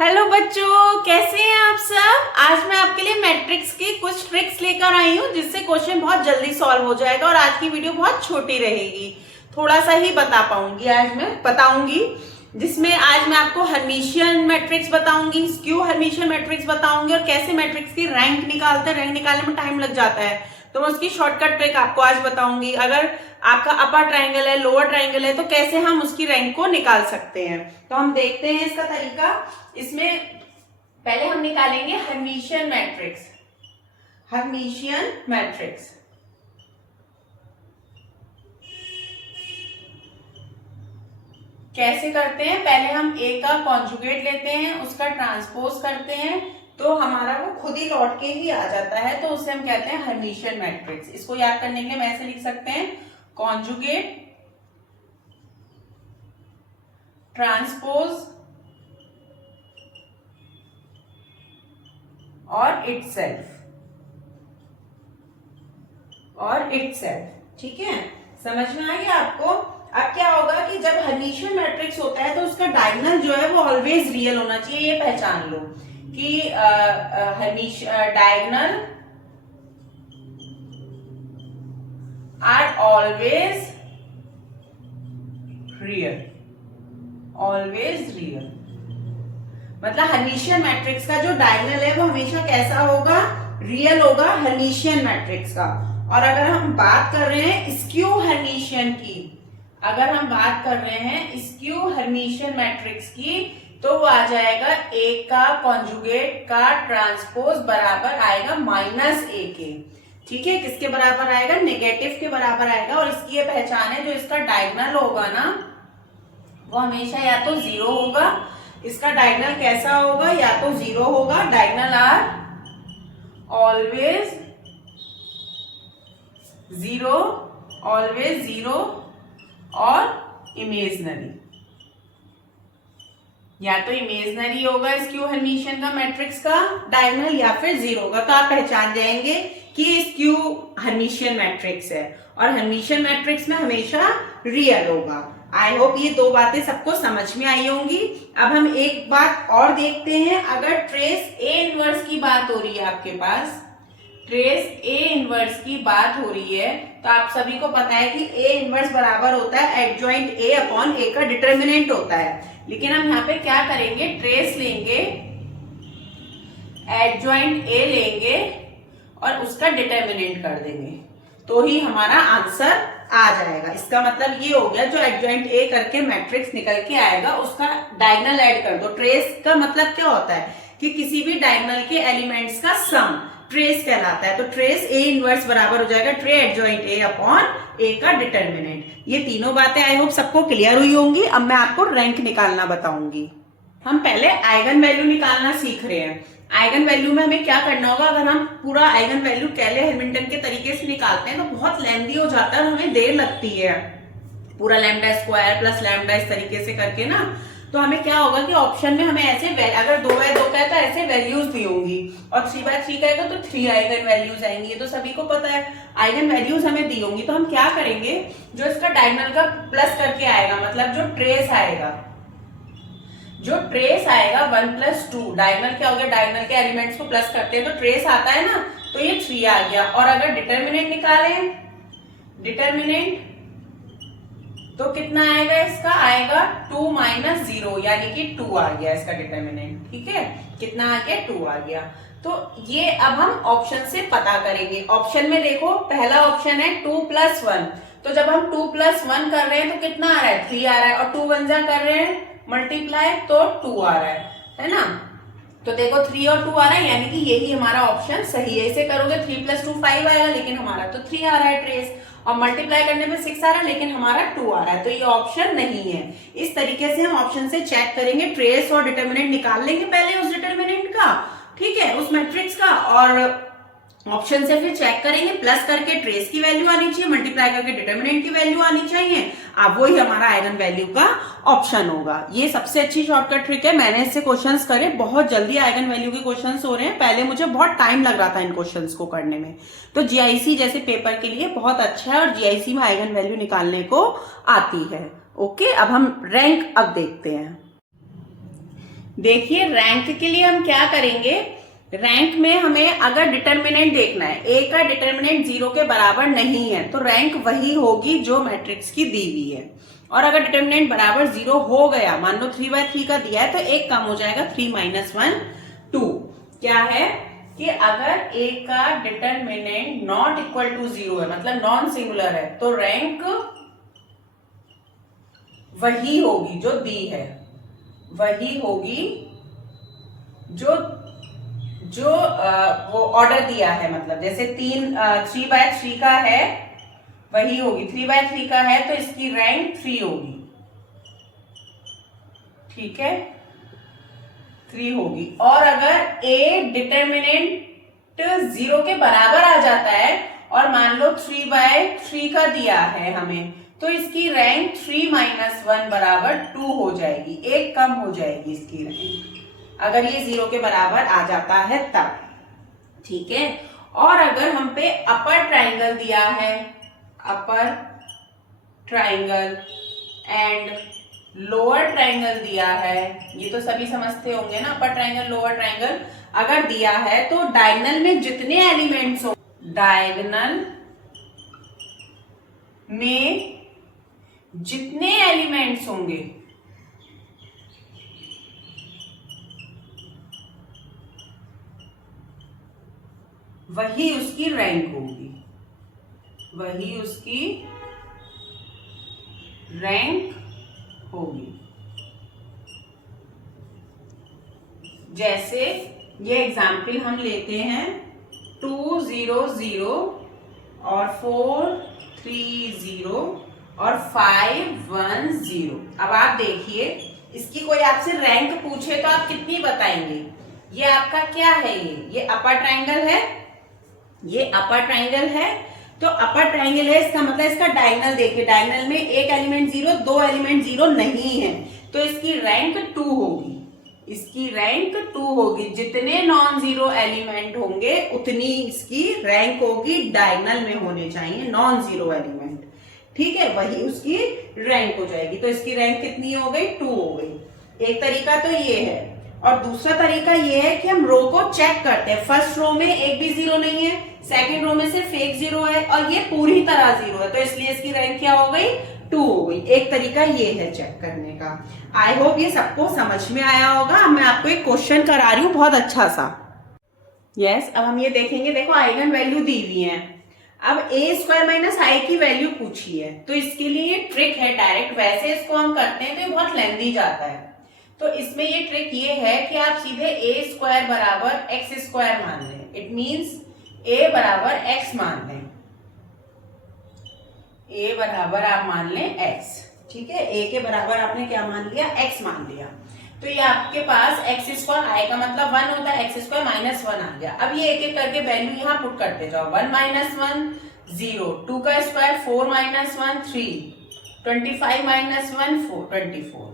Hello बच्चों, कैसे हैं आप सब। आज मैं आपके लिए मैट्रिक्स की कुछ ट्रिक्स लेकर आई हूँ जिससे क्वेश्चन बहुत जल्दी सॉल्व हो जाएगा। और आज की वीडियो बहुत छोटी रहेगी, थोड़ा सा ही बता पाऊंगी आज मैं बताऊंगी, जिसमें आज मैं आपको हर्मिशियन मैट्रिक्स बताऊंगी, स्क्यू हर्मिशियन मैट्रिक्स बताऊंगी और कैसे मैट्रिक्स की रैंक निकालते हैं। रैंक निकालने में टाइम लग जाता है तो मैं उसकी शॉर्टकट ट्रिक आपको आज बताऊंगी। अगर आपका अपर ट्रायंगल है, लोअर ट्रायंगल है, तो कैसे हम उसकी रैंक को निकाल सकते हैं। तो हम देखते हैं इसका तरीका। इसमें पहले हम निकालेंगे हर्मिशियन मैट्रिक्स। हर्मिशियन मैट्रिक्स कैसे करते हैं, पहले हम ए का कॉन्जुगेट लेते हैं, उसका ट्रांसपोज करते हैं तो हमारा वो खुद ही लौट के ही आ जाता है, तो उसे हम कहते हैं हर्मिशियन मैट्रिक्स। इसको याद करने के लिए हम ऐसे लिख सकते हैं, कॉन्जुगेट ट्रांसपोज और इटसेल्फ ठीक है, समझ में आ गया आपको। अब क्या होगा कि जब हर्मिशियन मैट्रिक्स होता है तो उसका डायगोनल जो है वो ऑलवेज रियल होना चाहिए। ये पहचान लो कि डायगोनल आर ऑलवेज रियल। मतलब हर्मिशियन मैट्रिक्स का जो डायगोनल है वो हमेशा कैसा होगा, रियल होगा हर्मिशियन मैट्रिक्स का। और अगर हम बात कर रहे हैं स्क्यू हर्मिशियन की, अगर हम बात कर रहे हैं स्क्यू हर्मिशियन मैट्रिक्स की, तो वो आ जाएगा ए का कॉन्जुगेट का ट्रांसपोज बराबर आएगा माइनस ए के। ठीक है, किसके बराबर आएगा, नेगेटिव के बराबर आएगा। और इसकी ये पहचान है, जो इसका डायगोनल होगा ना वो हमेशा या तो जीरो होगा, इसका डायगोनल कैसा होगा, या तो जीरो होगा, डायगोनल आर ऑलवेज जीरो और इमेजनरी, या तो इमेजनरी होगा स्क्यू हर्मिशियन का मैट्रिक्स का डायगोनल, या फिर जीरो होगा। तो आप पहचान जाएंगे कि स्क्यू हर्मिशियन मैट्रिक्स है और हर्मिशियन मैट्रिक्स में हमेशा रियल होगा। आई होप ये दो बातें सबको समझ में आई होंगी। अब हम एक बात और देखते हैं, अगर ट्रेस ए इनवर्स की बात हो रही है आपके पास, ट्रेस ए इनवर्स की बात हो रही है, तो आप सभी को पता है कि ए इनवर्स बराबर होता है एडजॉइंट ए अपॉन ए का डिटर्मिनेंट होता है। लेकिन हम यहाँ पे क्या करेंगे, ट्रेस लेंगे, एडजॉइंट ए लेंगे और उसका डिटर्मिनेंट कर देंगे, तो ही हमारा आंसर आ जाएगा। इसका मतलब ये हो गया, जो एडजॉइंट ए करके मैट्रिक्स निकल के आएगा उसका डायगोनल ऐड कर दो। ट्रेस का मतलब क्या होता है कि किसी भी डायगोनल के एलिमेंट्स का सम ट्रेस कहलाता है। तो ट्रेस ए इनवर्स बराबर हो जाएगा ट्रे एडजॉइंट ए अपॉन ए का डिटर्मिनेंट। ये तीनों बातें आई होप सबको क्लियर हुई होंगी। अब मैं आपको रैंक निकालना बताऊंगी। हम पहले आइगन वैल्यू निकालना सीख रहे हैं। आइगन वैल्यू में हमें क्या करना होगा, अगर हम पूरा आइगन वैल्यू कैले हैमिल्टन के तरीके से निकालते हैं तो बहुत लेंथी हो जाता है और हमें देर लगती है, पूरा लैम्डा स्क्वायर प्लस लैम्डा इस तरीके से करके ना। तो हमें क्या होगा कि ऑप्शन में हमें ऐसे, अगर 2/2 का है तो ऐसे वैल्यूज दी होंगी, और 3/3 का है तो 3 आइगन वैल्यूज आएंगी। ये तो सभी को पता है, आइगन वैल्यूज हमें दी होंगी। तो हम क्या करेंगे, जो इसका डायगोनल का प्लस करके आएगा, मतलब जो ट्रेस आएगा 1 + 2, डायगोनल क्या हो गया, डायगोनल के एलिमेंट्स को प्लस करते हैं तो ट्रेस आता है ना, तो ये 3 आ गया। और अगर डिटर्मिनेंट निकालें, डिटर्मिनेंट तो कितना आएगा, इसका आएगा 2 - 0, यानी कि 2 आ गया इसका डिटर्मिनेंट। ठीक है, कितना आ गया, 2 आ गया। तो ये अब हम ऑप्शन से पता करेंगे। ऑप्शन में देखो, पहला ऑप्शन है 2 + 1, तो जब हम 2 + 1 कर रहे हैं तो कितना आ रहा है, 3 आ रहा है, और 2 1 जा कर रहे हैं मल्टीप्लाई तो 2 आ रहा है ना। तो देखो 3 और 2 आ रहा है, यानी कि यही हमारा ऑप्शन सही है। इसे करोगे 3 + 2 5 आएगा, लेकिन हमारा तो 3 आ रहा है ट्रेस, और मल्टीप्लाई करने में 6 आ रहा है, लेकिन हमारा 2 आ रहा है, तो ये ऑप्शन नहीं है। इस तरीके से हम ऑप्शन से चेक करेंगे, ट्रेस और डिटर्मिनेंट निकाल लेंगे पहले उस डिटर्मिनेंट का, ठीक है, उस मैट्रिक्स का, और ऑप्शन से फिर चेक करेंगे, प्लस करके ट्रेस की वैल्यू आनी चाहिए, मल्टीप्लाई करके डिटर्मिनेंट की वैल्यू आनी चाहिए। अब वही हमारा आइगन वैल्यू का ऑप्शन होगा। ये सबसे अच्छी शॉर्टकट ट्रिक है। मैंने इससे क्वेश्चंस करे, बहुत जल्दी आइगन वैल्यू के क्वेश्चंस हो रहे हैं। पहले मुझे बहुत टाइम लग रहा था इन क्वेश्चंस को करने में। तो जीआईसी जैसे पेपर के लिए बहुत अच्छा है और जीआईसी में आइगन वैल्यू निकालने को आती है। ओके, अब हम रैंक अब देखते हैं। देखिए रैंक के लिए हम क्या करेंगे, रैंक में हमें अगर डिटर्मिनेंट देखना है, ए का डिटर्मिनेंट 0 के बराबर नहीं है तो रैंक वही होगी जो मैट्रिक्स की दी हुई है। और अगर डिटर्मिनेंट बराबर 0 हो गया, मान लो 3/3 का दिया है तो एक कम हो जाएगा, 3 - 1 2। क्या है कि अगर ए का डिटर्मिनेंट नॉट इक्वल टू 0 है, मतलब नॉन सिंगुलर है, तो रैंक वही होगी जो दी है, वही होगी जो वो ऑर्डर दिया है। मतलब जैसे 3/3 का है वही होगी, 3/3 का है तो इसकी रैंक 3 होगी, ठीक है, 3 होगी। और अगर ए डिटर्मिनेंट 0 के बराबर आ जाता है और मान लो 3/3 का दिया है हमें, तो इसकी रैंक 3 - 1 बराबर 2 हो जाएगी, एक कम हो जाएगी इसकी रैंक, अगर ये 0 के बराबर आ जाता है तब, ठीक है। और अगर हम पे अपर ट्राइंगल दिया है, अपर ट्राइंगल एंड लोअर ट्राइंगल दिया है, ये तो सभी समझते होंगे ना, अपर ट्राइंगल लोअर ट्राइंगल अगर दिया है तो डायगोनल में जितने एलिमेंट्स हो, डायगोनल में जितने एलिमेंट्स होंगे वही उसकी रैंक होगी, वही उसकी रैंक होगी। जैसे ये एग्जाम्पल हम लेते हैं 2 0 0 और 4 3 0 और 5 1 0। अब आप देखिए, इसकी कोई आपसे रैंक पूछे तो आप कितनी बताएंगे? ये आपका क्या है, ये अपर ट्राइंगल है, ये अपर ट्राइंगल है, तो अपर ट्राइंगल है, इसका मतलब इसका डायगोनल देखिए, डायगोनल में एक एलिमेंट 0, दो एलिमेंट 0 नहीं है, तो इसकी रैंक 2 होगी, इसकी रैंक 2 होगी। जितने नॉन जीरो एलिमेंट होंगे उतनी इसकी रैंक होगी, डायगोनल में होने चाहिए नॉन जीरो एलिमेंट, ठीक है, वही उसकी रैंक हो जाएगी। तो इसकी रैंक कितनी हो गई? 2 हो गई। एक तरीका तो ये है, और दूसरा तरीका ये है कि हम रो को चेक करते हैं, फर्स्ट रो में एक भी 0 नहीं है, सेकंड रो में सिर्फ एक 0 है और ये पूरी तरह 0 है, तो इसलिए इसकी रैंक क्या हो गई? 2 हो गई। एक तरीका ये है चेक करने का। आई होप ये सबको समझ में आया होगा। मैं आपको एक क्वेश्चन करा रही हूँ बहुत अच्छा सा। यस, अब हम ये देखेंगे, देखो आइगन वैल्यू दी हुई है, अब a² - i की वैल्यू पूछी है, तो इसके लिए ट्रिक है डायरेक्ट, वैसे इसको हम करते हैं तो ये बहुत लेंदी जाता है, तो इसमें ये ट्रिक ये है कि आप सीधे a² बराबर x² मान लें, इट मींस a बराबर x मान लें, a बराबर आप मान लें x, ठीक है, a के बराबर आपने क्या मान लिया? x मान लिया, तो ये आपके पास x² i का मतलब 1 होता है, x² - 1 आ गया। अब ये एक एक करके वैल्यू यहाँ पुट करते जाओ, 1 - 1 0, 2 का स्क्वायर 4 - 1 3, 25 - 1 4 24,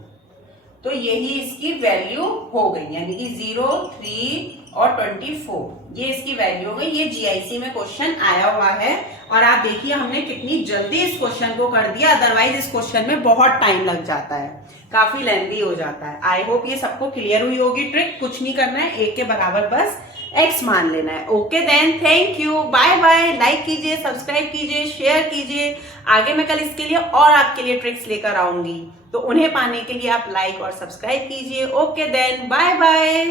तो यही इसकी वैल्यू हो गई, यानी कि 0 3 और 24, ये इसकी वैल्यू हो गई। ये जीआईसी में क्वेश्चन आया हुआ है, और आप देखिए हमने कितनी जल्दी इस क्वेश्चन को कर दिया, अदरवाइज इस क्वेश्चन में बहुत टाइम लग जाता है, काफी लेंथी हो जाता है। आई होप ये सबको क्लियर हुई होगी ट्रिक। कुछ नहीं करना है, a के बराबर बस x मान लेना है। Okay then, thank you, bye bye. Like कीजिए, सब्सक्राइब कीजिए, शेयर कीजिए। आगे मैं कल इसके लिए और आपके लिए ट्रिक्स लेकर आऊंगी, तो उन्हें पाने के लिए आप लाइक और सब्सक्राइब कीजिए। Okay then, bye bye.